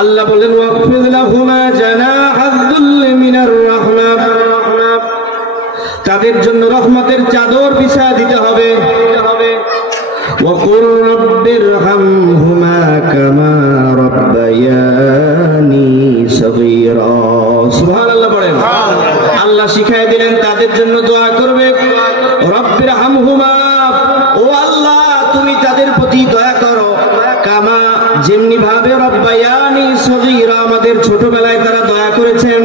আল্লাহ বলেন ওয়াকফিদ লাহুমা জানাহাদ-দুল্লি মিনার রাহমা, তাদের জন্য রহমতের চাদর বিছায়া দিতে হবে। ওয়াকুর রাব্বিরহামহুমা কামা রাব্বায়ানি সগীরা। সুবহানাল্লাহ পড়েন। আল্লাহ শিখায় দিলেন তাদের জন্য দোয়া করবে, রাব্বিরহামহুমা, ও আল্লাহ তুমি তাদের প্রতি দয়া করো, কামা যেমনি ভাবে রাব্বায়ানি সগীরা, আমাদের ছোটবেলায় তারা দয়া করেছেন।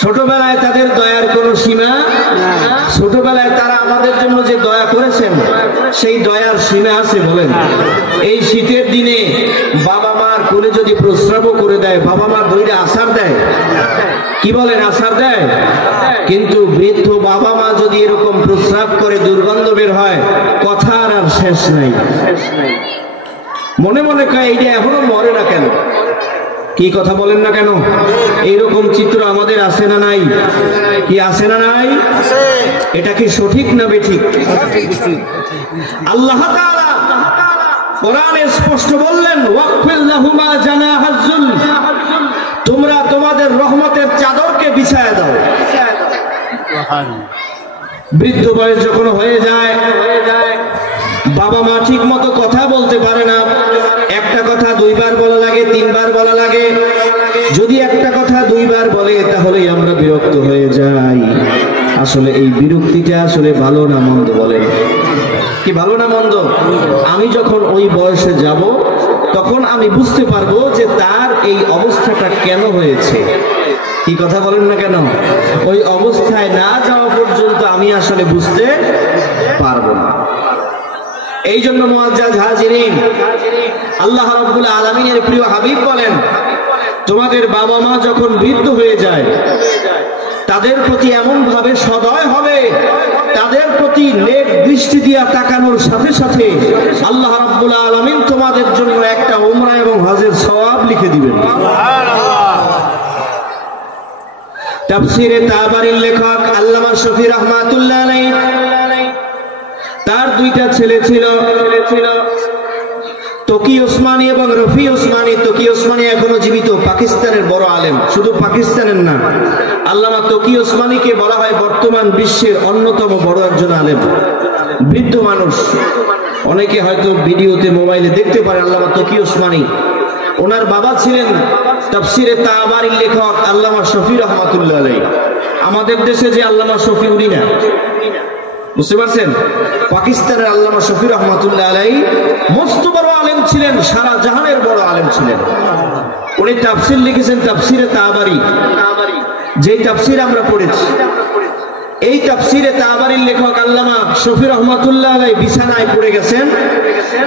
ছোটবেলায় তাদের দয়ার কোনো সীমা, ছোটবেলায় তারা আমাদের জন্য যে দয়া করেছেন সেই দয়ার সীমা আছে? বলেন, এই শীতের দিনে বাবা মার কোলে যদি প্রস্রাবও করে দেয়, বাবা মা দইটা আছাড় দেয়, কি বলেন, আছাড় দেয়। কিন্তু বৃদ্ধ বাবা মা যদি এরকম প্রস্রাব করে দুর্গন্ধ বের হয়, কথার আর শেষ নাই। মনে মনে কয় এইটা এখনো মরে না কেন? কি কথা বলেন না কেন? এইরকম চিত্র আমাদের আছে না নাই? কি আছে না নাই? এটা কি সঠিক না বেঠিক? আল্লাহ তাআলা কোরআনে স্পষ্ট বললেন, ওয়াকফিল লাহুমা জানাহাজ-যুল, তোমরা তোমাদের রহমতের চাদরকে বিছায়া দাও। বৃদ্ধ বয়স যখন হয়ে যায়, বাবা মা ঠিক মতো কথা বলতে পারে না, একটা কথা দুইবার বলা লাগে, তিনবার বলা লাগে। যদি একটা কথা দুইবার বলে তাহলে আমরা বিরক্ত হয়ে যাই। আসলে এই বিরক্তিটা আসলে ভালো না মন্দ? বলেন, কি ভালো না মন্দ? আমি যখন ওই বয়সে যাব তখন আমি বুঝতে পারবো যে তার এই অবস্থাটা কেন হয়েছে। কি কথা বলেন না কেন? ওই অবস্থায় না যাওয়া পর্যন্ত আমি আসলে বুঝতে পারবো না। এই জন্য মুআজ্জাজ হাজিরিন, আল্লাহ রাব্বুল আলামিনের প্রিয় হাবিব বলেন, তোমাদের বাবা মা যখন বৃদ্ধ হয়ে যায় তাদের প্রতি এমন ভাবে সদয় হবে, তাদের প্রতি নেক দৃষ্টি দিয়া তাকানোর সাথে সাথে আল্লাহ রাব্বুল আলামিন তোমাদের জন্য একটা উমরা এবং হজের সওয়াব লিখে দিবেন। সুবহানাল্লাহ। তাফসীরে তাবারীর লেখক আল্লামা শফি রাহমাতুল্লাহ আলাইহি, তার দুইটা ছেলে ছিল, তকি ওসমানী এবং রফি ওসমানী। তকি ওসমানী এখনো জীবিত, পাকিস্তানের বড় আলেম, শুধু পাকিস্তানের না। আল্লামা তকি ওসমানীকে বলা হয় বর্তমান বিশ্বের অন্যতম বড় একজন আলেম, বৃদ্ধ মানুষ। অনেকে হয়তো ভিডিওতে মোবাইলে দেখতে পারে আল্লামা তকি ওসমানী। ওনার বাবা ছিলেন তাফসীরে তাবারীর লেখক আল্লামা শফি রাহমাতুল্লাহ আলাইহি। আমাদের দেশে যে আল্লামা শফি, উনি না, বুঝতে পারছেন? পাকিস্তানের আল্লামা শফি রাহমাতুল্লাহ আলাইহি মস্ত বড় আলেম ছিলেন, সারা জাহানের বড় আলেম ছিলেন। উনি তাফসীর লিখেছেন তাফসীরে তাবারী, যেই তাফসীর আমরা পড়েছি। এই তাফসীরে তাবারীর লেখক আল্লামা শফি রাহমাতুল্লাহ আলাইহি বিছানায় পড়ে গেছেন,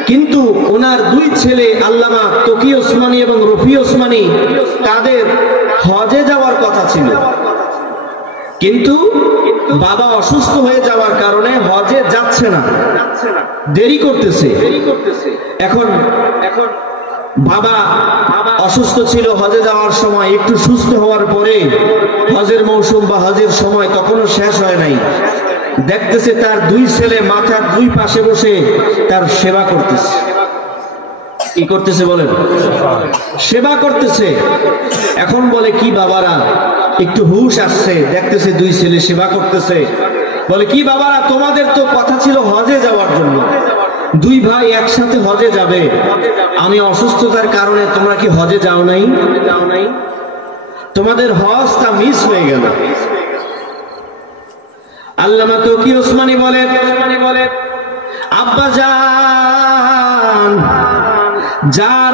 কিন্তু ওনার দুই ছেলে আল্লামা তকি ওসমানী এবং রফি ওসমানী, তাদের হজে যাওয়ার কথা ছিল, কিন্তু বাবা অসুস্থ হয়ে যাওয়ার কারণে হজে যাচ্ছে না, দেরি করতেছে। এখন বাবা অসুস্থ ছিল হজে যাওয়ার সময়, একটু সুস্থ হওয়ার পরে হজের মৌসুম বা হজের সময় তখনও শেষ হয় নাই, দেখতেছে তার দুই ছেলে মাথার দুই পাশে বসে তার সেবা করতেছে। কি করতেছে বলেন? সেবা করতেছে। এখন বলে, কি বাবারা, একটু হুশ আসছে, দেখতেছে দুই ছেলে সেবা করতেছে। বলে, কি বাবারা, তোমাদের তো কথা ছিল হজে যাওয়ার জন্য, দুই ভাই একসাথে হজে যাবে, আমি অসুস্থতার কারণে তোমরা কি হজে যাও নাই? তোমাদের হজটা মিস হয়ে গেল। আল্লামা তকি ওসমানী বলে, আব্বা জান, যার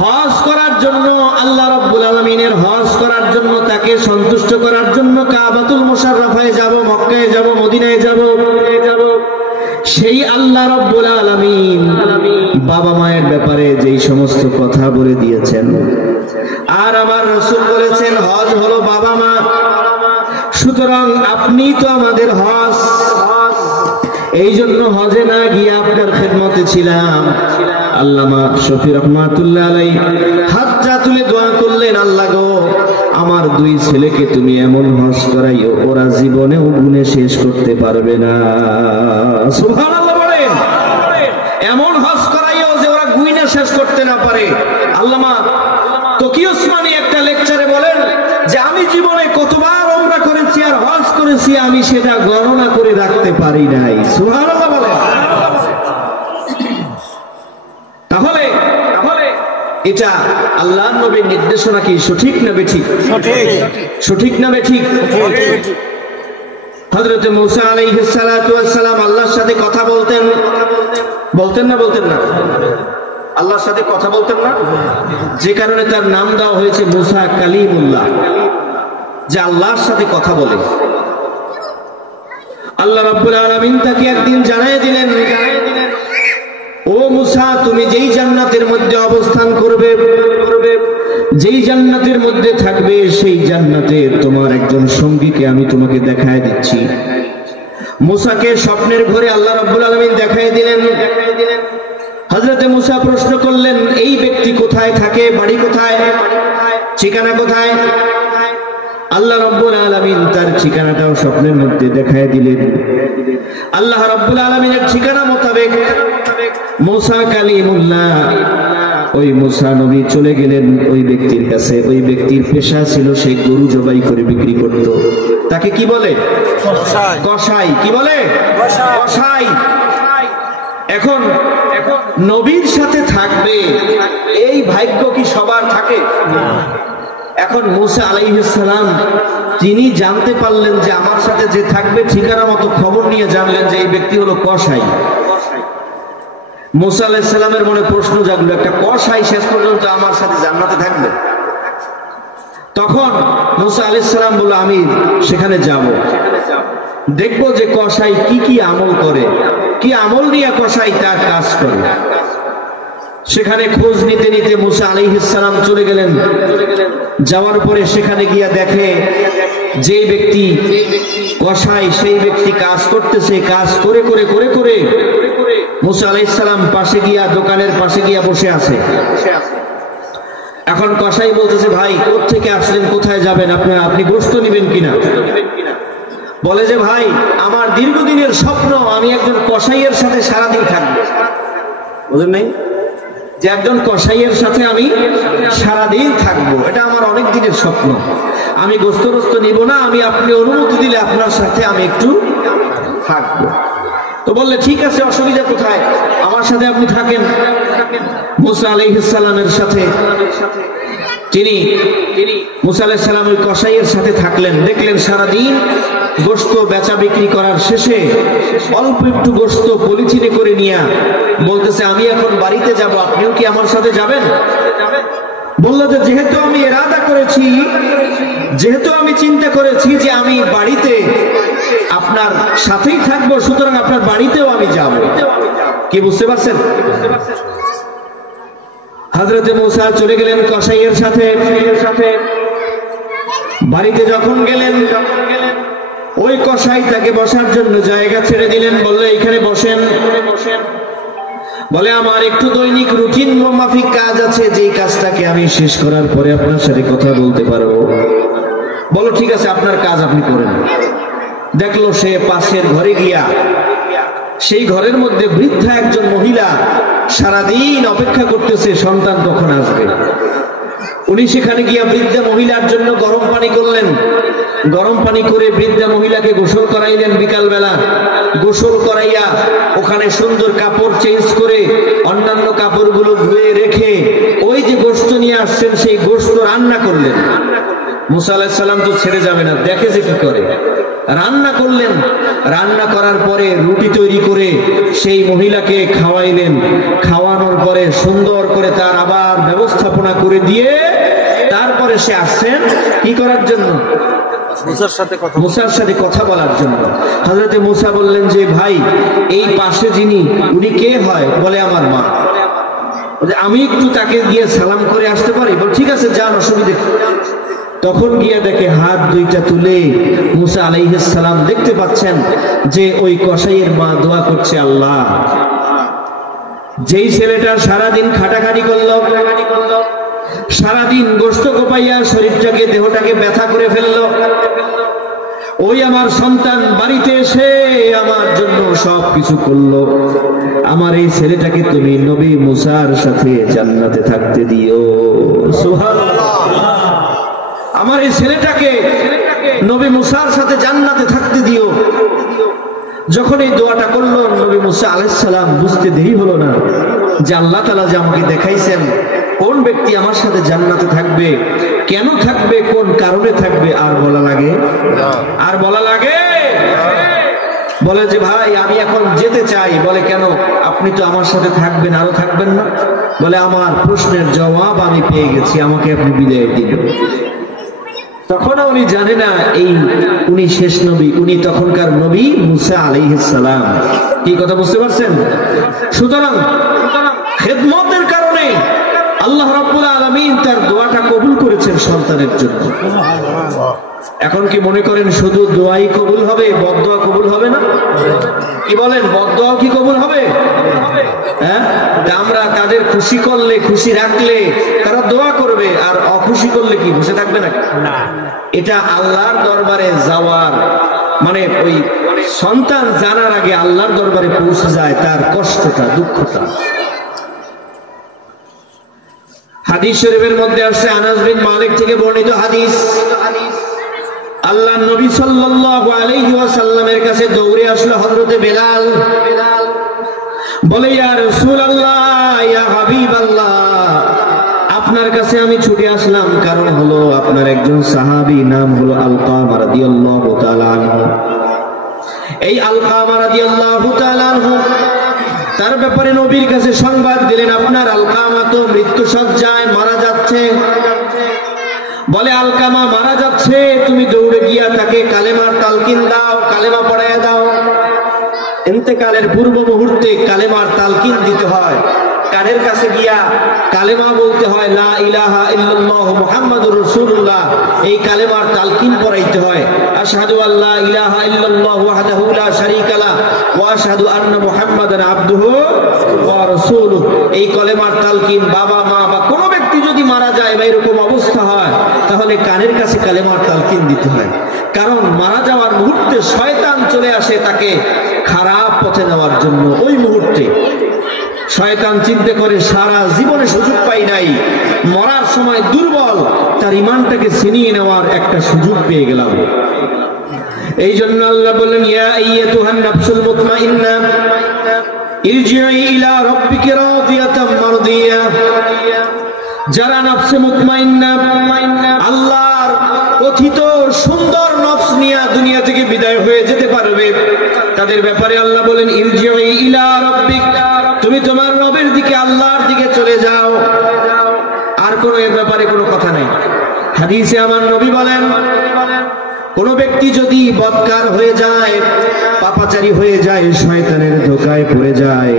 হজ করার জন্য আল্লাহ রাব্বুল আলামিনের হজ করার জন্য, তাকে সন্তুষ্ট করার জন্য কাবাতুল মুশাররফায় যাব, মক্কায় যাব, মদিনায় যাব, সেই আল্লাহ রাব্বুল আলামিন বাবা মায়ের ব্যাপারে যেই সমস্ত কথা বলে দিয়েছেন, আর আমার রাসূল বলেছেন হজ হলো বাবা মা, সুতরাং আপনি তো আমাদের হজ। এই জন্য হজে না গিয়ে আপনার খেদমতে ছিলাম। আল্লামা শফি রাহমাতুল্লাহ আলাইহি হাতটা তুলে দোয়া করলেন, আল্লাহ গো, আমার দুই ছেলেকে তুমি এমন হজ করাইও ওরা জীবনেও গুণে শেষ করতে পারবে না। সুবহানাল্লাহ বলেন, এমন হজ করাইও যে ওরা গুণে শেষ করতে না পারে। আল্লামা তকি ওসমানী একটা লেকচারে বলেন যে আমি জীবনে কতবার উমরা করেছি আর হজ করেছি আমি সেটা গণনা করে রাখতে পারি নাই। সুবহানাল্লাহ বলে। তাহলে এটা আল্লাহর নবীর নির্দেশনা কি সঠিক না বেঠিক? সঠিক না বেঠিক? হযরত মূসা আলাইহিস সালাতু ওয়াস সালাম আল্লাহর সাথে কথা বলতেন না আল্লাহর সাথে কথা বলতেন না, যে কারণে তার নাম দেওয়া হয়েছে মূসা কালিমুল্লাহ, যে আল্লাহর সাথে কথা বলে। আল্লাহ রাব্বুল আলামিন তাকে একদিন জানিয়ে দিলেন, ও মূসা তুমি যেই জান্নাতের মধ্যে অবস্থান করবে, যেই জান্নাতের মধ্যে থাকবে, সেই জান্নাতে তোমার একজন সঙ্গীকে আমি তোমাকে দেখায় দিচ্ছি। মূসাকে স্বপ্নের ঘরে আল্লাহ রাব্বুল আলামিন দেখায় দিলেন। হযরতে মূসা প্রশ্ন করলেন, এই ব্যক্তি কোথায় থাকে, বাড়ি কোথায়, ঠিকানা কোথায়? আল্লাহ রাব্বুল আলামিন তার ঠিকানাটাও স্বপ্নের মধ্যে দেখায় দিলেন। আল্লাহ রাব্বুল আলামিনের ঠিকানা মোতাবেক মূসা কালিমুল্লাহ ওই মূসা নবী চলে গেলেন ওই ব্যক্তির কাছে। ওই ব্যক্তির পেশা ছিল সে গরু জবাই করে বিক্রি করত। তাকে কি বলে? কসাই। কি বলে? কসাই। এখন নবীর সাথে থাকবে এই ভাগ্য কি সবার থাকে? এখন মূসা আলাইহিস সালাম তিনি জানতে পারলেন যে আমার সাথে যে থাকবে, ঠিকানা মতো খবর নিয়ে জানলেন যে এই ব্যক্তি হলো কসাই। মূসা আলাইহিস সালামের মনে প্রশ্ন জাগলো, একটা কসাই শেষ পর্যন্ত আমার সাথে জান্নাতে থাকবে? তখন মূসা আলাইহিস সালাম বলল, আমি সেখানে যাব, দেখবো যে কসাই কি কি আমল করে, কি আমল নিয়ে কসাই তার কাজ করে। সেখানে খোঁজ নিতে নিতে মূসা আলাইহিস সালাম চলে গেলেন। যাওয়ার পরে সেখানে গিয়া দেখে যে ব্যক্তি কসাই সেই ব্যক্তি কাজ করতেছে। কাজ করে করে করে করে মূসা আলাইহিস সালাম পাশে গিয়া, দোকানের পাশে গিয়া বসে আছে। এখন কসাই বলতেছে, ভাই কোত্থেকে আসলেন, কোথায় যাবেন, আপনি গোশত নিবেন কিনা? বলে যে ভাই আমার দীর্ঘদিনের স্বপ্ন আমি একজন কসাইয়ের সাথে সারাদিন থাকবো। বুঝলেন নাই? যে একজন কসাইয়ের সাথে আমি সারাদিন থাকবো, এটা আমার অনেক দিনের স্বপ্ন। আমি গোশত নিব না, আমি আপনি অনুমতি দিলে আপনার সাথে আমি একটু থাকবো। তো বললে ঠিক আছে, অসুবিধা কোথায়, আমার সাথে আপনি থাকেন। মূসা আলাইহিস সালামের সাথে তিনি মূসা আলাইহিস সালাম ওই কসাইয়ের সাথে থাকলেন। দেখলেন সারাদিন গোশত বেচা বিক্রি করার শেষে অল্প একটু গোশত পলিথিনে করে নিয়ে বলতেছে, আমি এখন বাড়িতে যাব, আপনিও কি আমার সাথে যাবেন? বলল যে যেহেতু আমি ইরাদা করেছি, যেহেতু আমি চিন্তা করেছি যে আমি বাড়িতে আপনার সাথেই থাকবো, সুতরাং আপনার বাড়িতেও আমি যাব। কি বুঝতে পারছেন? হযরতে মূসা চলে গেলেন কসাইয়ের সাথে। বাড়িতে যখন গেলেন ওই কসাই তাকে বসার জন্য জায়গা ছেড়ে দিলেন। বললো এখানে বসেন। বলে আমার একটু দৈনিক রুটিন মাফিক কাজ আছে, যেই কাজটাকে আমি শেষ করার পরে আপনার সাথে কথা বলতে পারবো। বলো ঠিক আছে, আপনার কাজ আপনি করেন। দেখলো সে পাশের ঘরে গিয়া, সেই ঘরের মধ্যে বৃদ্ধা একজন মহিলা সারাদিন অপেক্ষা করতেছে সন্তান কখন আসবে। উনি সেখানে গিয়া বৃদ্ধা মহিলার জন্য গরম পানি করলেন। গরম পানি করে বৃদ্ধা মহিলাকে গোসল করাইলেন। বিকালবেলা গোসল করাইয়া ওখানে সুন্দর কাপড় চেঞ্জ করে অন্যান্য কাপড়গুলো ধুয়ে রেখে ওই যে গোশত নিয়ে আসছেন সেই গোশত রান্না করলেন। মূসা আলাইহিস সালাম তো ছেড়ে যাবে না, দেখে যে কি করে। রান্না করলেন। রান্না করার পরে রুটি তৈরি করে সেই মহিলাকে খাওয়াইলেন। খাওয়ানোর পরে সুন্দর করে তার আবার ব্যবস্থাপনা করে দিয়ে তারপরে সে আসছেন কি করার জন্য? মূসার সাথে কথা বলার জন্য। হযরতে মূসা বললেন যে ভাই এই পাশে যিনি, উনি কে হয়? বলে আমার মা। আমি একটু তাকে গিয়ে সালাম করে আসতে পারি? বল ঠিক আছে যান, অসুবিধা। তখন গিয়ে দেখে হাত দুইটা তুলে মূসা আলাইহিস সালাম দেখতে পাচ্ছেন যে ওই কসাইয়ের মা দোয়া করছে, আল্লাহ যেই ছেলেটা সারাদিন খাটাখাটি করলো, সারাদিন গোশত কোপাইয়া শরীরটাকে দেহটাকে ব্যথা করে ফেললো, ওই আমার সন্তান বাড়িতে এসে আমার জন্য সবকিছু করলো, আমার এই ছেলেটাকে তুমি নবী মুসার সাথে জান্নাতে থাকতে দিও। সুবহানাল্লাহ। আমার এই ছেলেটাকে নবী মুসার সাথে জান্নাতে থাকতে দিও। যখন এই দোয়াটা করলো নবী মুসা আলাইহিস সালাম বুঝতে দেরি হলো না যে আল্লাহ তাআলা যে আমাকে দেখাইছেন কোন ব্যক্তি আমার সাথে জান্নাতে থাকবে, কেন থাকবে, কোন কারণে থাকবে, আর বলা লাগে? আর বলা লাগে? বলে যে ভাই আমি এখন যেতে চাই। বলে কেন? আপনি তো আমার সাথে থাকবেন, আরো থাকবেন না? বলে আমার প্রশ্নের জবাব আমি পেয়ে গেছি, আমাকে আপনি বিদায় দিন। তখন উনি জানে না এই উনি শেষ নবী, উনি তখনকার নবী মুসা আলাইহিস সালাম। কি কথা বুঝতে পারছেন? সুতরাং খেদমতের কারণে আল্লাহ রাব্বুল আলামিন তার দোয়াটা কবুল করেছেন সন্তানের জন্য। এখন কি মনে করেন শুধু দোয়াই কবুল হবে, বদদোয়া কবুল হবে না? কি বলেন, বদদোয়া কি কবুল হবে? হ্যাঁ, আমরা তাদের খুশি করলে, খুশি রাখলে তারা দোয়া করবে, আর অখুশি করলে কি বসে থাকবে না? এটা আল্লাহর দরবারে যাওয়ার মানে ওই সন্তান জানার আগে আল্লাহর দরবারে পৌঁছে যায় তার কষ্টটা, দুঃখটা। হাদিস শরীফের মধ্যে আসছে, আনাস বিন মালিক থেকে বর্ণিত হাদিস, আল্লাহর নবী সাল্লাল্লাহু আলাইহি ওয়াসাল্লামের কাছে দৌড়ে আসলো হযরতে বেলাল। বলে ইয়া রাসূলুল্লাহ, ইয়া হাবিবাল্লাহ, আপনার কাছে আমি ছুটে আসলাম, কারণ হলো আপনার একজন সাহাবী নাম হলো আলকামা রাদিয়াল্লাহু তাআলা আনহু। এই আলকামা রাদিয়াল্লাহু তাআলা আনহু তার ব্যাপারে নবীর কাছে সংবাদ দিলেন, আপনার আলকামা তো মৃত্যু সজ্জায় মারা যাচ্ছে। বলে আলকামা মারা যাচ্ছে, তুমি দৌড়ে গিয়া তাকে কালেমার তালকিন দাও, কালেমা পড়াইয়া দাও। ইন্তেকালের পূর্ব মুহূর্তে কালেমার তালকিন দিতে হয়, কানের কাছে গিয়া কালেমা বলতে হয়, লা ইলাহা ইল্লাল্লাহ মুহাম্মাদুর রাসূলুল্লাহ, এই কালেমার তালকিন পড়াইতে হয়। আশহাদু আল্লা ইলাহা ইল্লাল্লাহু ওয়াহদাহু লা শারীকা লাহ ওয়া আশহাদু আন্না মুহাম্মাদান আবদুহু ওয়া রাসূলুহু, এই কালেমার তালকিন বাবা মা বা কোনো ব্যক্তি যদি মারা যায় বা এরকম অবস্থা হয়, তাহলে কানের কাছে কালেমার তালকিন দিতে হয়। কারণ মারা যাওয়ার মুহূর্তে শয়তান চলে আসে তাকে খারাপ পথে নেওয়ার জন্য। ওই মুহূর্তে শয়তান চিন্তা করে সারা জীবনে সুযোগ পাই নাই, মরার সময় দুর্বল, তার ঈমানটাকে ছিনিয়ে নেওয়ার একটা সুযোগ পেয়ে গেলাম। এই জন্য আল্লাহ বলেন, ইয়া আইয়াতুহান নাফসুল মুতমাইন্না ইরজিই ইলা রাব্বিকি রাদিয়াতাম মারদিয়া। যারা নফসে মুতমাইন্না, আল্লাহর কথিত সুন্দর নফস নিয়ে দুনিয়া থেকে বিদায় হয়ে যেতে পারবে, তাদের ব্যাপারে আল্লাহ বলেন, ইরজিই ইলা রাব্বিক, তুমি তোমার রবের দিকে, আল্লাহর দিকে চলে যাও। আর কোনো এর ব্যাপারে কোনো কথা নেই। হাদিসে আমার নবী বলেন, কোন ব্যক্তি যদি বদকার হয়ে যায়, পাপাচারী হয়ে যায়, শয়তানের ধোঁকায় পড়ে যায়,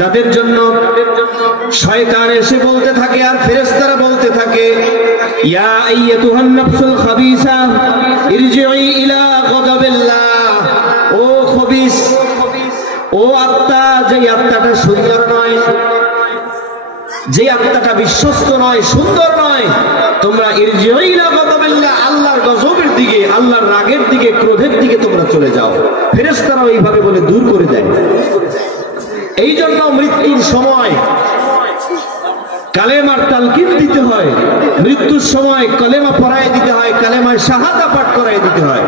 তাদের জন্য শয়তান এসে বলতে থাকে আর ফেরেশতারা বলতে থাকে, ইয়া আইয়াতুহান নাফসুল খাবিসা ইরজিই ইলা গাদাবিল্লাহ। ও খবিস, ও আত্মা, যে আত্মাটা সুন্দর নয়, যে আত্মাটা বিশ্বস্ত নয়, সুন্দর নয়, তোমরা ইরজিই ইলা গাদাবিল্লাহ, আল্লাহর গজবের দিকে, আল্লাহর রাগের দিকে, ক্রোধের দিকে তোমরা চলে যাও। ফেরেশতারাও এইভাবে বলে দূর করে দেয়। এই জন্য মৃত্যুর সময় কালেমার তালকিন দিতে হয়, মৃত্যুর সময় কালেমা পড়ায় দিতে হয়, কালেমায় শাহাদা পাঠ করায় দিতে হয়।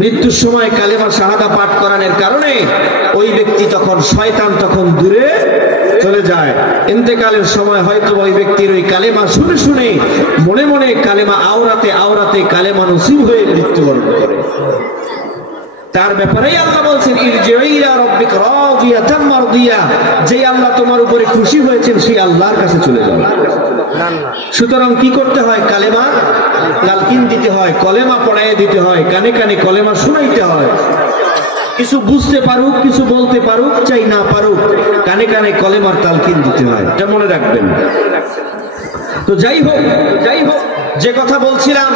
মৃত্যুর সময় কালেমা শাহাদা পাঠ করানোর কারণে ওই ব্যক্তি তখন, শয়তান তখন দূরে চলে যায়। ইন্তেকালের সময় হয়তো ওই ব্যক্তির ওই কালেমা শুনে শুনে মনে মনে কালেমা আওরাতে আওরাতে কালেমা নসিব হয়ে মৃত্যুবরণ করে। তার ব্যাপারেই আল্লাহ বলছেন, ইরজিই ইলা রাব্বিক রাদিয়াতাম মারদিয়া, যে আল্লাহ তোমার উপরে খুশি হয়েছেন সেই আল্লাহর কাছে চলে যাও। সুতরাং কি করতে হয়? কালেমা তালকিন দিতে হয়, কলেমা পড়াইয়ে দিতে হয়, কানে কানে কলেমা শুনাইতে হয়। কিছু বুঝতে পারুক, কিছু বলতে পারুক, চাই না পারুক, কানে কানে কলেমার তালকিন দিতে হয়। এটা মনে রাখবেন। তো যাই হোক, যে কথা বলছিলাম,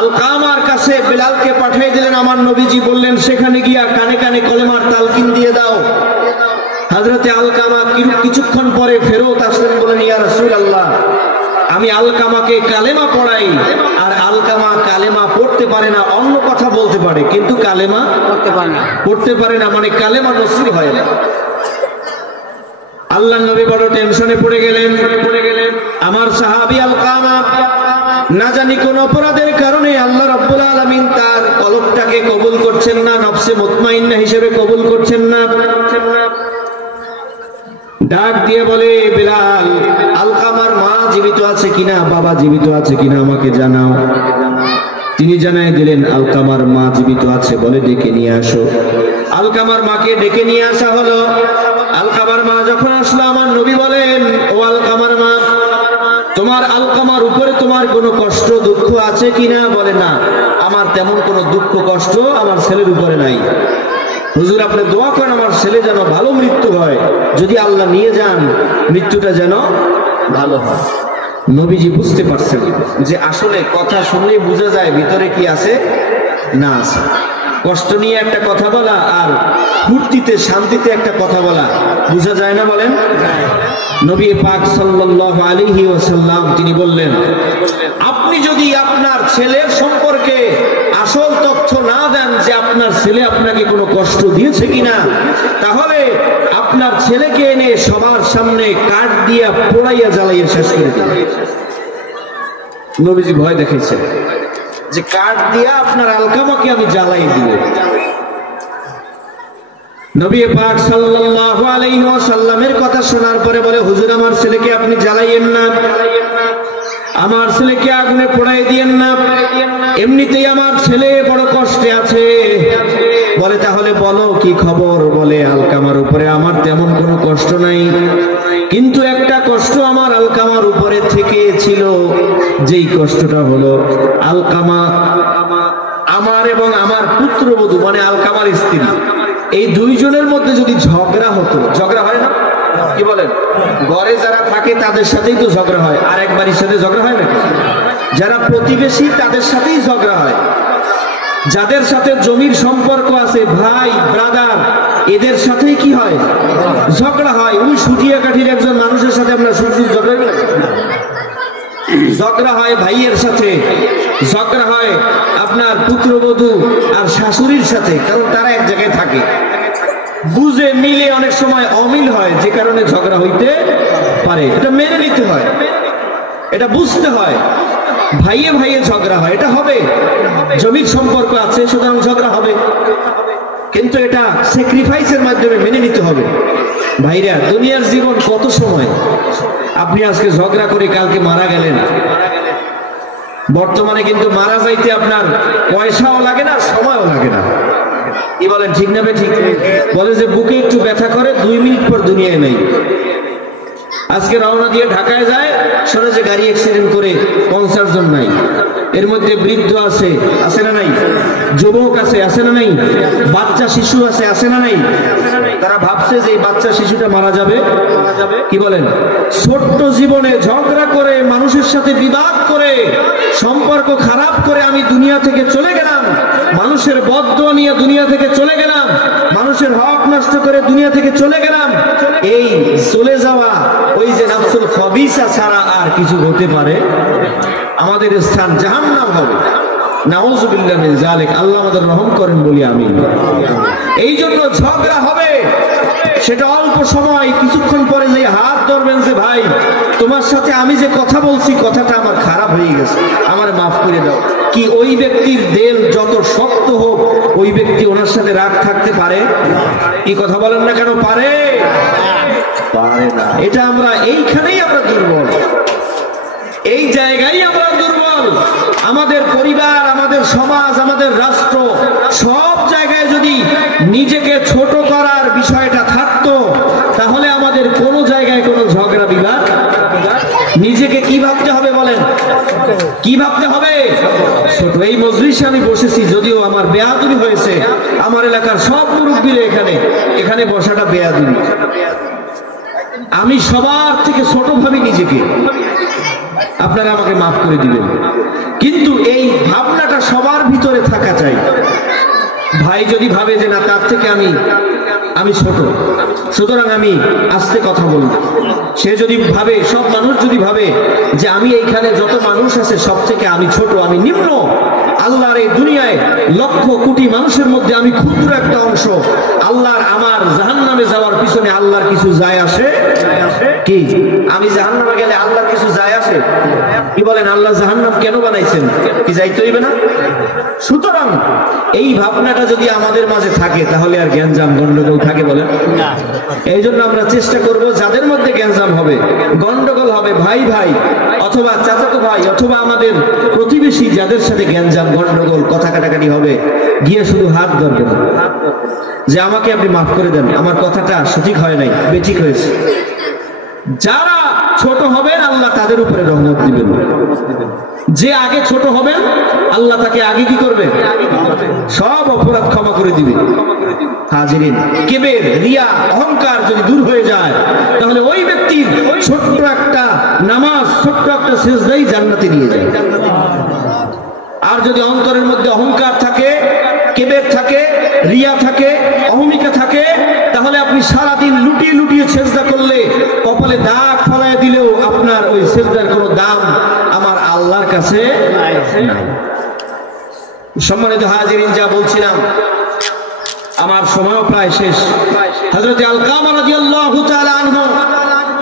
আলকামার কাছে বেলালকে পাঠিয়ে দিলেন আমার নবীজি, বললেন সেখানে গিয়া কানে কানে কলেমার তালকিন দিয়ে দাও। হযরতে আলকামা কিছুক্ষণ পরে ফেরত আসলেন, বলেন, ইয়া রাসূলুল্লাহ, আমি আলকামাকে কালেমা পড়াই, আর আলকামা কালেমা পড়তে পারে না, অন্য কথা বলতে পারে কিন্তু কালেমা পড়তে পারে না, মানে কালেমা নসিব হয় না। আল্লাহ নবী বড় টেনশনে পড়ে গেলেন। আমার সাহাবী আলকামা না জানি কোন অপরাধের কারণে আল্লাহ রাব্বুল আলামিন তার কলবটাকে কবুল করছেন না, নফসে মুতমাইন্না হিসেবে কবুল করছেন না। ডাক দিয়ে বলে, বিলাল, আলকামার মা জীবিত আছে কিনা, বাবা জীবিত আছে কিনা আমাকে জানাও। তিনি জানাই দিলেন আলকামার মা জীবিত আছে, বলে ডেকে নিয়ে আসো। আলকামার মাকে ডেকে নিয়ে আসা হলো। আলকামার মা যখন আসলো, আমার নবী বলেন, ও আলকামার মা, তোমার আলকামার উপরে তোমার কোনো কষ্ট দুঃখ আছে কিনা? বলে না, আমার তেমন কোনো দুঃখ কষ্ট আমার ছেলের উপরে নাই। হুজুর আপনি দোয়া করেন আমার ছেলে যেন ভালো মৃত্যু হয়, যদি আল্লাহ নিয়ে যান মৃত্যুটা যেন ভালো হয়। নবীজি বুঝতে পারছেন যে আসলে কথা শুনলে বোঝা যায় ভিতরে কি আছে না আছে। কষ্ট নিয়ে একটা কথা বলা আর ফুর্তিতে শান্তিতে একটা কথা বলা বোঝা যায় না, বলেন? নবী পাক সাল্লাল্লাহু আলাইহি ওয়াসাল্লাম তিনি বললেন, আপনি যদি আপনার ছেলের সম্পর্কে আসল তথ্য না দেন যে আপনার ছেলে আপনাকে কোনো কষ্ট দিয়েছে কিনা, তাহলে আপনার ছেলেকে এনে সবার সামনে কাঠ দিয়া পোড়াইয়া জ্বালাইয়া শেষ করে দেন। নবীজি ভয় দেখাইছে যে কাঠ দিয়া আপনার আলকামাকে আমি জ্বালাই দিব। নবী পাক সাল্লাল্লাহু আলাইহি ওয়াসাল্লামের কথা শোনার পরে বলে, হুজুর আমার ছেলেকে আপনি জ্বালাইয়েন না, আমার ছেলেকে আগুনে পোড়াই দিয়েন না, এমনিতেই আমার ছেলে বড় কষ্টে আছে। বলে তাহলে বলো কি খবর? বলে আলকামার উপরে আমার তেমন কোনো কষ্ট নাই, কিন্তু একটা কষ্ট আমার আলকামার উপরে থেকে ছিল। যেই কষ্টটা হলো আলকামা আমার এবং আমার পুত্রবধূ মানে আলকামার স্ত্রী, এই দুইজনের মধ্যে যদি ঝগড়া হতো, ঝগড়া হয় না? কি বলেন? ঘরে যারা থাকে তাদের সাথেই তো ঝগড়া হয়, আর এক বাড়ির সাথে ঝগড়া হয় নাকি? যারা প্রতিবেশী তাদের সাথেই ঝগড়া হয়, যাদের সাথে জমির সম্পর্ক আছে, ভাই ব্রাদার, এদের সাথেই কি হয়? ঝগড়া হয়। উনি সুটিয়া কাঠির একজন মানুষের সাথে আমরা সুটি ঝগড়া করি, ঝগড়া হয় ভাইয়ের সাথে, ঝগড়া হয় আপনার পুত্রবধূ আর শাশুড়ির সাথে, কারণ তারা এক জায়গায় থাকে। বুঝে মিলে অনেক সময় অমিল হয়, যে কারণে ঝগড়া হইতে পারে। এটা মেনে নিতে হয়, এটা বুঝতে হয়। ভাইয়ে ভাইয়ে ঝগড়া হয়, এটা হবে। জমির সম্পর্ক আছে সুতরাং ঝগড়া হবে, কিন্তু এটা স্যাক্রিফাইসের মাধ্যমে মেনে নিতে হবে। ভাইরা, দুনিয়ার জীবন কত সময়, আপনি আজকে ঝগড়া করে কালকে মারা গেলেন। বর্তমানে কিন্তু মারা যাইতে আপনার পয়সাও লাগে না, সময়ও লাগে না। কি বলেন, ঠিক না? ঠিক বলে যে বুকে একটু ব্যথা করে, 2 মিনিট পর দুনিয়ায় নেই। আজকে রওনা দিয়ে ঢাকায় যায়, শোনে যে গাড়ি অ্যাক্সিডেন্ট করে 50 জন নাই। এর মধ্যে বৃদ্ধ আছে, আছে না নাই? যুবক আছে, আছে না নাই? বাচ্চা শিশু আছে, আছে না নাই? তারা ভাবছে যে এই বাচ্চা শিশুটা মারা যাবে। কি বলেন? ছোট্ট জীবনে ঝগড়া করে, মানুষের সাথে বিবাদ করে, সম্পর্ক খারাপ করে আমি দুনিয়া থেকে চলে গেলাম, মানুষের বদদোয়া নিয়ে দুনিয়া থেকে চলে গেলাম, মানুষের হক নষ্ট করে দুনিয়া থেকে চলে গেলাম। এই চলে যাওয়া ওই যে নাফসুল খবিসা ছাড়া আর কিছু হতে পারে? আমাদের স্থান জাহান্নাম হবে। নাউযুবিল্লাহ মিন যালিক। আল্লাহ আমাদের রহম করেন বলি আমিন। এই জন্য ঝগড়া হবে, সেটা অল্প সময়, কিছুক্ষণ পরে যে হাত ধরবেন যে ভাই তোমার সাথে আমি যে কথা বলছি কথাটা আমার খারাপ হয়ে গেছে, আমার মাফ করে দাও। কি ওই ব্যক্তির দিল যত শক্ত হোক, ওই ব্যক্তি ওনার সাথে রাগ থাকতে পারে? কি কথা বলেন না কেন? পারে? পারে না। এটা আমরা এইখানেই আমরা দুর্বল, এই জায়গায় আমরা দুর্বল। আমাদের পরিবার, আমাদের সমাজ, আমাদের রাষ্ট্র, সব জায়গায় যদি নিজেকে ছোট করার বিষয়টা থাকতো, তাহলে আমাদের কোনো জায়গায় কোনো ঝগড়া বিবাদ। নিজেকে কি ভাবতে হবে বলেন? কি ভাবতে হবে? ছোট। এই মজলিসে আমি বসেছি, যদিও আমার বেয়াদবি হয়েছে, আমার এলাকার সব মুরব্বীরা এখানে বসাটা বেয়াদবি। আমি সবার থেকে ছোট ভাবি নিজেকে, আপনারা আমাকে মাফ করে দিবেন, কিন্তু এই ভাবনাটা সবার ভিতরে থাকা চাই। ভাই যদি ভাবে যে না, তার থেকে আমি ছোট, সুতরাং আমি আস্তে কথা বলবো, সে যদি ভাবে, সব মানুষ যদি ভাবে যে আমি এইখানে যত মানুষ আছে সব থেকে আমি ছোট, আমি নিম্ন, আল্লাহর এই দুনিয়ায় লক্ষ কোটি মানুষের মধ্যে আমি ক্ষুদ্র একটা অংশ, আল্লাহর আমার জাহান্নামে যাওয়ার পিছনে আল্লাহর কিছু যায় আসে কি? আমি জাহান্নামে গেলে আল্লাহর কিছু যায় আসে কি? বলেন, আল্লাহ জাহান্নাম কেন বানাইছেন? কি যাইতে হইবে না? সুতরাং এই ভাবনাটা যদি আমাদের মাঝে থাকে তাহলে আর জ্ঞানজাম গন্ডগোল থাকে বলেন? এই জন্য আমরা চেষ্টা করব যাদের মধ্যে জ্ঞানজাম হবে, গন্ডগোল হবে, ভাই ভাই অথবা চাচাতো ভাই অথবা আমাদের প্রতিবেশী যাদের সাথে জ্ঞানজাম গন্ডগোল কথা কাটাকাটি হবে, গিয়ে শুধু হাত ধরবেন যে আমাকে আপনি মাফ করে দেন, আমার কথাটা সঠিক হয় নাই, বেঠিক হয়েছে। যারা ছোট হবেন আল্লাহ তাদের উপরে রহমত দিবেন। যে আগে ছোট হবেন আল্লাহ তাকে আগে কি করবে? সব অপরাধ ক্ষমা করে দিবে। হাজিরিন, কিবর, রিয়া, অহংকার যদি দূর হয়ে যায় তাহলে ওই ব্যক্তির ছোট্ট একটা নামাজ, ছোট্ট একটা সিজদাই জান্নাতে নিয়ে যায়। আর যদি অন্তরের মধ্যে অহংকার থাকে, কিবর থাকে, রিয়া থাকে, অহমিকা থাকে, তাহলে আপনি সারাদিন লুটিয়ে লুটিয়ে সিজদা করলে, কপালে দাগ ফলায় দিলেও আপনার ওই সিজদার কোনো দাম আমার আল্লাহর কাছে নাই। সম্মানিত হাজিরিন, যা বলছিলাম আমার সময়ও প্রায় শেষ। হযরত আলকামা রাদিয়াল্লাহু তাআলা আনহু,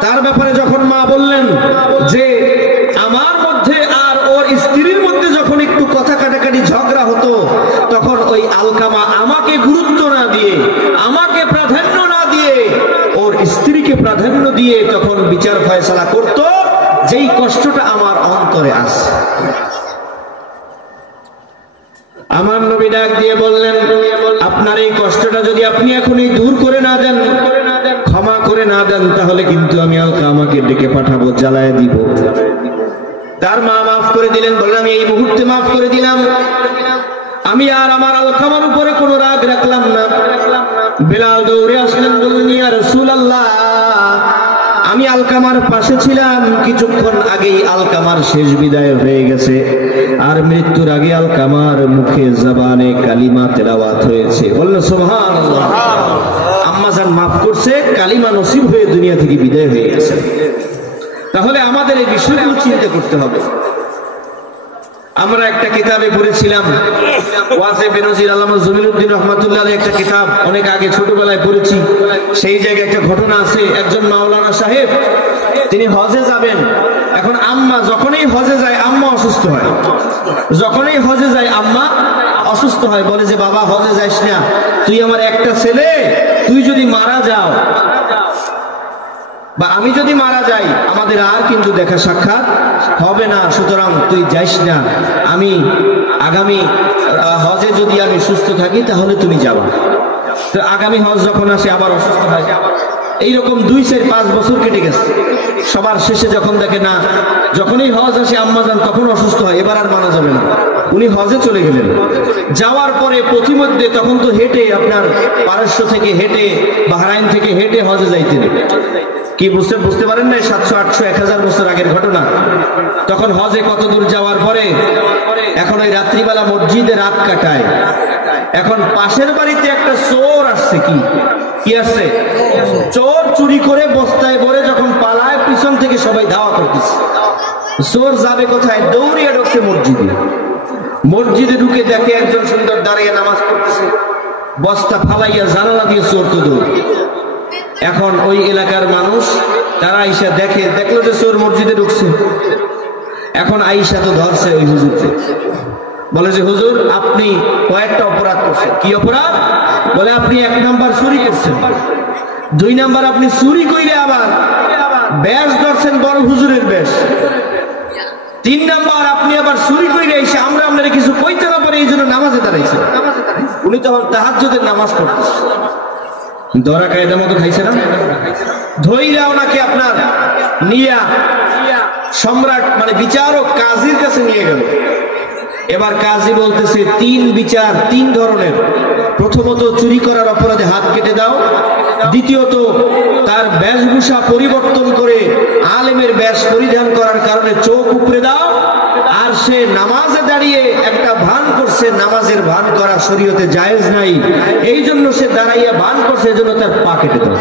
তার ব্যাপারে যখন মা বললেন যে আমার মধ্যে আর ওর স্ত্রীর মধ্যে যখন একটু কথা কাটাকাটি ঝগড়া হতো, তখন ওই আলকামা আমাকে গুরুত্ব না দিয়ে, আমাকে প্রাধান্য না দিয়ে, ওর স্ত্রীকে প্রাধান্য দিয়ে তখন বিচার ফয়সালা করত, যেই কষ্টটা আমার অন্তরে আছে। আমার নবী ডাক দিয়ে বললেন, আপনার এই কষ্টটা যদি আপনি এখনই দূর করে না দেন, ক্ষমা করে না দেন, তাহলে কিন্তু আমি আলকামাকে ডেকে পাঠাবো, জ্বালায় দিব। তার মা মাফ করে দিলেন, বললেন আমি এই মুহূর্তে মাফ করে দিলাম, আমি আর আমার আলকামার উপরে কোনো রাগ রাখলাম না। বেলাল দৌড়ে আসলেন, বললেন ইয়া রাসূলুল্লাহ, আমি আলকামার পাশে ছিলাম, কিছুক্ষণ আগেই আলকামার শেষ বিদায় হয়ে গেছে, আর মৃত্যুর আগে আলকামার মুখে জবানে কালিমা তেলাওয়াত হয়েছে। বললেন সুবহানাল্লাহ। আম্মাজান মাফ করছে, কালিমা নসিব হয়ে দুনিয়া থেকে বিদায় হয়ে গেছে। তাহলে আমাদের এই বিষয়গুলো চিন্তা করতে হবে। আমরা একটা কিতাবে পড়েছিলাম, ওয়াজে বেনজির আল্লামা জমিলউদ্দিন রাহমাতুল্লাহ আলাইহি একটা কিতাব অনেক আগে ছোটবেলায় পড়েছি। সেই জায়গায় একটা ঘটনা আছে, একজন মাওলানা সাহেব তিনি হজে যাবেন। এখন আম্মা যখনই হজে যায় আম্মা অসুস্থ হয়, যখনই হজে যায় আম্মা অসুস্থ হয়, বলে যে বাবা হজে যাইস না, তুই আমার একটা ছেলে, তুই যদি মারা যাও বা আমি যদি মারা যাই আমাদের আর কিন্তু দেখা সাক্ষাৎ হবে না, সুতরাং তুই যাইস না, আমি আগামী হজে যদি আমি সুস্থ থাকি তাহলে তুমি যাবা। তো আগামী হজ যখন আসে আবার অসুস্থ হয়। এইরকম 2, 4, 5 বছর কেটে গেছে। সবার শেষে যখন দেখে না, যখনই হজ আসে আম্মাজান তখন অসুস্থ হয়, এবার আর মানা যাবে না, উনি হজে চলে গেলেন। যাওয়ার পরে পথিমধ্যে তখন তো হেঁটে, আপনার পারস্য থেকে হেঁটে, বাহরাইন থেকে হেঁটে হজে যাইতেন। কি বুঝতে পারেন না? 700, 800, 1000 বছর আগের ঘটনা। তখন হজে কত দূর যাওয়ার পরে এখন ওই রাত্রিবেলা মসজিদে রাত কাটায়। এখন পাশের বাড়িতে একটা চোর আসছে। কি আসছে? চোর চুরি করে বস্তায় ভরে যখন পালায়, পিছন থেকে সবাই ধাওয়া করতেছে। চোর যাবে কোথায়? দৌড়িয়ে ঢুকছে মসজিদে। মসজিদে ঢুকে দেখে একজন সুন্দর দাঁড়িয়ে নামাজ পড়তেছে, বস্তা ফালাইয়া জানালা দিয়ে চোর তো দৌড়। এখন ওই এলাকার মানুষ তারা আইসা দেখলো যে চোর মসজিদে ঢুকছে। এখন আইসা তো ধরছে ওই হুজুরকে, বলে যে হুজুর আপনি কয়েকটা অপরাধ করছেন। কি অপরাধ? বলে আপনি 1 নাম্বার চুরি করছেন, 2 নাম্বার আপনি চুরি কইরে আবার বেশ ধরছেন বড় হুজুরের বেশ, 3 নাম্বার আপনি আবার চুরি কইরে এসে আমরা আপনারা কিছু কইতে না পারে এই জন্য নামাজে দাঁড়াইছেন। উনি তখন তাহাজ্জুদের নামাজ পড়তেছেন। ধরা কায়দা মতো খাইছে না? ধইরা ওনাকে আপনার নিয়া সম্রাট মানে বিচারক কাজীর কাছে নিয়ে গেল। এবার কাজী বলতেছে 3 বিচার 3 ধরনের। প্রথমত চুরি করার অপরাধে হাত কেটে দাও, দ্বিতীয়ত তার বেশভূষা পরিবর্তন করে আলেমের বেশ পরিধান করার কারণে চোখ উপড়ে দাও, আর সে নামাজে দাঁড়িয়ে একটা ভান করছে, নামাজের ভান করা শরীয়তে জায়েজ নাই, এই জন্য সে দাঁড়াইয়া ভান করছে, এজন্য তার পা কেটে দাও।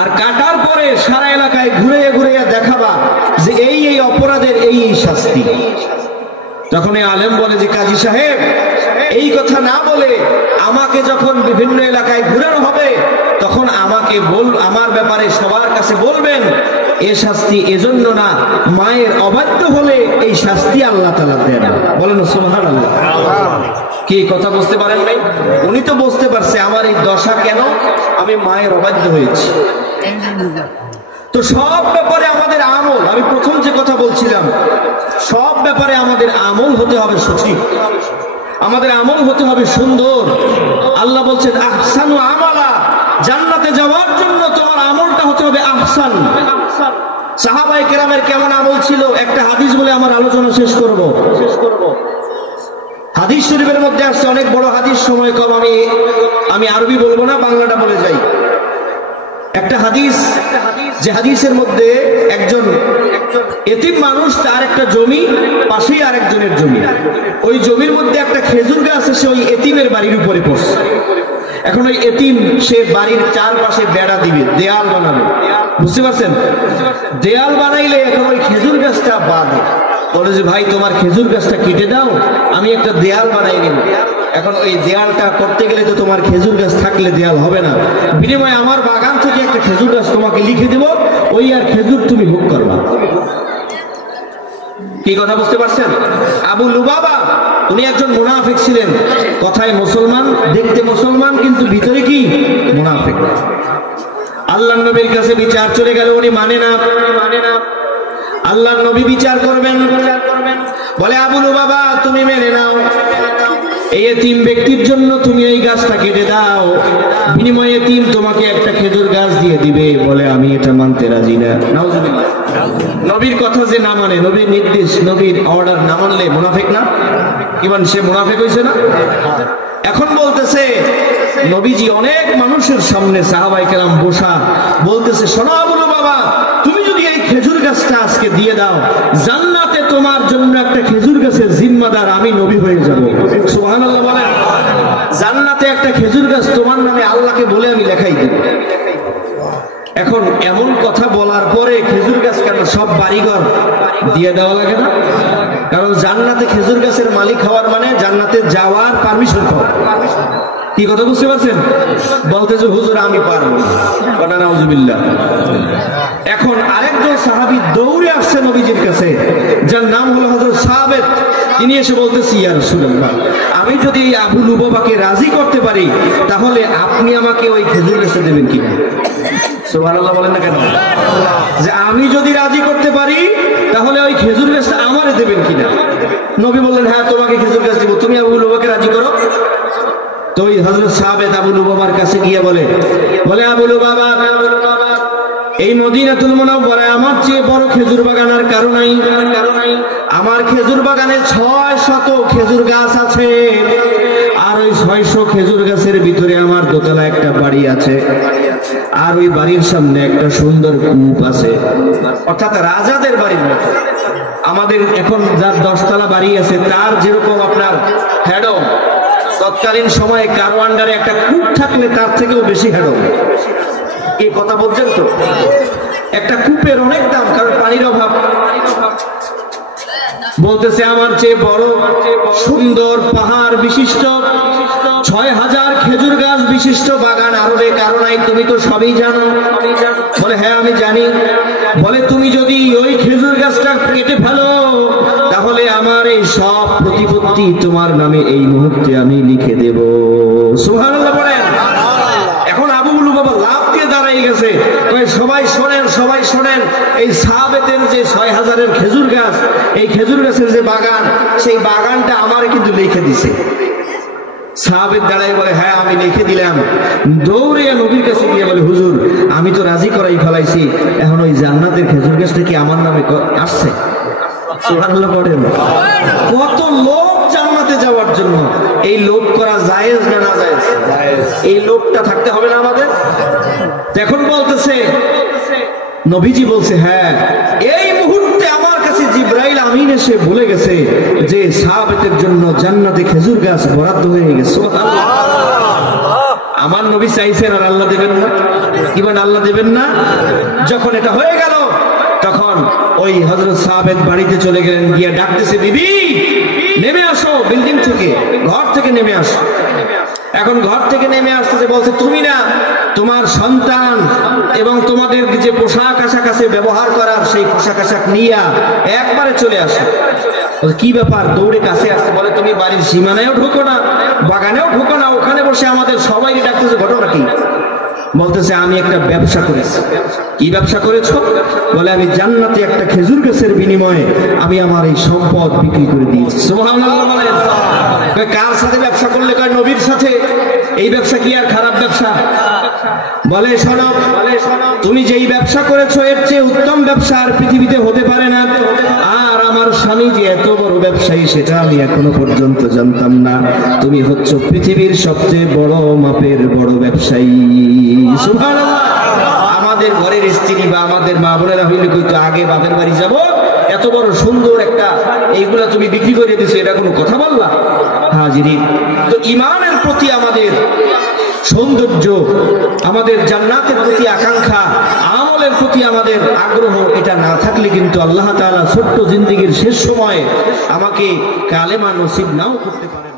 আর কাটার পরে সারা এলাকায় ঘুরে ঘুরে দেখাবা যে এই এই অপরাধের এই এই শাস্তি। তখন এই আলেম বলে যে কাজী সাহেব, এই কথা না বলে আমাকে যখন বিভিন্ন এলাকায় ঘুরানো হবে তখন আমাকে আমার ব্যাপারে সবার কাছে বলবেন এ শাস্তি এজন্য না, মায়ের অবাধ্য হলে এই শাস্তি আল্লাহ তাআলা দেন। বলেন সুবহানাল্লাহ। কি কথা বুঝতে পারেন নাই? উনি তো বুঝতে পারছে আমার এই দশা কেন, আমি মায়ের অবাধ্য হয়েছি। তো সব ব্যাপারে আমাদের আমল, আমি প্রথম যে কথা বলছিলাম, সব ব্যাপারে আমাদের আমল হতে হবে সঠিক, আমাদের আমল হতে হবে সুন্দর। আল্লাহ বলছেন আহসানু আমালা, জান্নাতে যাওয়ার জন্য তোমার আমলটা হতে হবে আহসান। সাহাবায়ে কেরামের কেমন আমল ছিল একটা হাদিস বলে আমার আলোচনা শেষ করব। হাদিস শরীফের মধ্যে আসছে, অনেক বড় হাদিস, সময় কম, আমি আরবি বলবো না, বাংলাটা বলে যাই। একটা হাদিস, যে হাদিসের মধ্যে একজন এতিম মানুষ, তার একটা জমি, পাশেই আরেকজনের জমি, ওই জমির মধ্যে একটা খেজুর গাছ এসে ওই এতিমের বাড়ির উপরে পড়ছে। এখন ওই এতিম সে বাড়ির চারপাশে বেড়া দিবে, দেয়াল বানাবে, বুঝতে পারছেন? দেয়াল বানাইলে এখন ওই খেজুর গাছটা বাঁধে, বলে যে ভাই তোমার খেজুর গাছটা কেটে দাও, আমি একটা দেয়াল বানাই নিব। এখন ওই দেয়ালটা করতে গেলে তো তোমার খেজুর গাছ থাকলে দেয়াল হবে না, বিনিময়ে আমার বাগান থেকে একটা খেজুর গাছ তোমাকে লিখে দেব, ওই আর খেজুর তুমি ভোগ করবা। কি কথা বুঝতে পারছেন? আবু লুবাবা উনি একজন মুনাফিক ছিলেন, কথায় মুসলমান, দেখতে মুসলমান, কিন্তু ভিতরে কি মুনাফিক। আল্লাহর নবীর কাছে বিচার চলে গেল, উনি মানে না। আল্লাহর নবী বিচার করবেন, বলে আবু লুবাবা তুমি মেনে নাও, এই এতিম ব্যক্তির জন্য তুমি এই গাছটা কেটে দাও, বিনিময়ে এতিম তোমাকে একটা খেজুর গাছ দিয়ে দিবে। বলে আমি এটা মানতে রাজি না। নাউজুবিল্লাহ। নবীর কথা যে না মানে, নবীর নির্দেশ, নবীর অর্ডার না মানলে মুনাফিক না? কি মানে সে মুনাফিক হয়েছে না? এখন বলতেছে নবীজি অনেক মানুষের সামনে, সাহাবায়ে কেরাম বসা, বলতেছে শোনো আবু লুবাবা, তুমি যদি এই খেজুর গাছটা আজকে দিয়ে দাও, জান্নাতে তোমার জন্য একটা খেজুর গাছের জিম্মাদার আমি নবী হয়ে যাব। সুবহানাল্লাহ বলেন। জান্নাতে একটা খেজুর গাছ তোমার নামে আল্লাহকে বলে আমি লেখাই দেব। এখন এমন কথা বলার পরে খেজুর গাছ কেন সব বাড়িঘর দিয়ে দেওয়া লাগে না? কারণ জান্নাতে খেজুর গাছের মালিক হওয়ার মানে জান্নাতে যাওয়ার পারমিশন পাওয়া। কি কথা বুঝতে পারছেন? বলতেছে হুজুর আমি পারবো না, কথা নাউজুবিল্লাহ। এখন আরেকজন সাহাবী দৌড়ে আসছে নবীজির কাছে, যার নাম হলো হযরত সাবেত। তিনি এসে বলতেছে ইয়া রাসূলুল্লাহ, আমি যদি এই আবু লুবাবাকে রাজি করতে পারি তাহলে আপনি আমাকে ওই খেজুর গাছে দেবেন কিনা? সুবহানাল্লাহ বলেন না কেন? যে আমি যদি রাজি করতে পারি তাহলে ওই খেজুর গাছটা আমারে দেবেন কিনা? নবী বললেন হ্যাঁ তোমাকে খেজুর গাছ দিব, তুমি আবু লুবাবাকে রাজি করো। তো ওই হযরত সাবেত আবু লুবাবার কাছে গিয়ে বলে আবু লুবাবা, এই মদিনাতুল মুনাওয়ারায় আমার চেয়ে বড় খেজুর বাগান আর কারো নাই। আমার খেজুর বাগানে 600 খেজুর গাছ আছে, আর ওই 600 খেজুর গাছের ভিতরে আমার দোতলা একটা বাড়ি আছে, আর ওই বাড়ির সামনে একটা সুন্দর কূপ আছে, অর্থাৎ রাজাদের বাড়ির মতো। আমাদের এখন যার 10 তলা বাড়ি আছে তার যেরকম আপনার হেডম, তৎকালীন সময়ে কারো আন্ডারে একটা কূপ থাকলে তার থেকেও বেশি হেডম। এই কথা বলছেন তো? একটা কূপের অনেক দাম, কারণ পানির অভাব। বলতেছে আমার চেয়ে বড় সুন্দর পাহাড় বিশিষ্ট 6000 খেজুর গাছ বিশিষ্ট বাগান আরবে কারো নাই, তুমি তো সবই জানো। বলে হ্যাঁ আমি জানি। বলে তুমি যদি ওই খেজুর গাছটা কেটে ফেলো তাহলে আমার এই সব প্রতিপত্তি তোমার নামে এই মুহূর্তে আমি লিখে দেব। সুবহানাল্লাহ বলেন। এখন আবু লুবাবা লাভ দিয়ে দাঁড়াই গেছে, সবাই শোনেন, এই সাহাবেতের যে 6000-এর খেজুর গাছ, এই খেজুর গাছের যে বাগান, সেই বাগানটা আমারে কিন্তু লিখে দিছে। সাহাবেত দাঁড়াই বলে হ্যাঁ আমি লিখে দিলাম। দৌড়ে নবীর কাছে গিয়ে বলে হুজুর আমি তো রাজি করাই ফেলাইছি, এখন ওই জান্নাতের খেজুর গাছটা কি আমার নামে আসছে? সুবহানাল্লাহ পড়েন। কত লোক জান্নাতে যাওয়ার জন্য, এই লোভ করা জায়েজ না না জায়েজ? এই লোভটা থাকতে হবে না আমাদের? এখন বলতেছে নবীজি বলছে হ্যাঁ এই মুহূর্তে আমার কাছে জিবরাইল আমিন এসে বলে গেছে যে সাহাবেতের জন্য জান্নাতে খেজুর গাছ বরাদ্দ হয়ে গেছে। সুবহানাল্লাহ। আমার নবী চাইছেন আর আল্লাহ দেবেন না? কি বলেন, আল্লাহ দেবেন না? যখন এটা হয়ে গেল তখন ওই হযরত সাহাবেদ বাড়িতে চলে গেলেন, গিয়ে ডাকতেছে, বিবি নেমে আসো, বিল্ডিং থেকে, ঘর থেকে নেমে আসো। এখন ঘর থেকে নেমে আসতেছে, বলছে তুমি না, তোমার সন্তান এবং তোমাদের যে পোশাক আশাক আছে ব্যবহার করার, সেই পোশাক আশাক নিয়ে একবারে চলে আসো। কি ব্যাপার? দৌড়ে কাছে আসতে, বলে তুমি বাড়ির সীমানায়ও ঢুকো না, বাগানেও ঢুকো না, ওখানে বসে আমাদের সবাই ডাকতেছে, ঘটনা কি? বলতেছে আমি একটা ব্যবসা করেছি। কি ব্যবসা করেছো? বলে আমি জান্নাতে একটা খেজুর গাছের বিনিময়ে আমি আমার এই সম্পদ বিক্রি করে দিয়েছি। সুবহানাল্লাহ বলেন। কার সাথে ব্যবসা করলে? কয় নবীর সাথে। এই ব্যবসা কি আর খারাপ ব্যবসা? বলে শোনো, তুমি যেই ব্যবসা করেছো এর চেয়ে উত্তম ব্যবসা আর পৃথিবীতে হতে পারে না। আর আমার স্বামী যে এত বড় ব্যবসায়ী সেটা আমি এখনো পর্যন্ত জানতাম না। তুমি হচ্ছ পৃথিবীর সবচেয়ে বড় মাপের বড় ব্যবসায়ী। সুবহানাল্লাহ। আমাদের ঘরের স্ত্রী বা আমাদের মা বোনেরা হইলে কইতো আগে বাপের বাড়ি যাব, এত বড় সুন্দর একটা এইগুলা তুমি বিক্রি করে দিছো, এটা কোনো কথা বললা? হাজিরিন, তো ইমানের প্রতি আমাদের সৌন্দর্য, আমাদের জান্নাতের প্রতি আকাঙ্ক্ষা, আমলের প্রতি আমাদের আগ্রহ, এটা না থাকলে কিন্তু আল্লাহ তাআলা ছোট্ট জিন্দেগির শেষ সময়ে আমাকে কালেমা নসিব নাও করতে পারেন।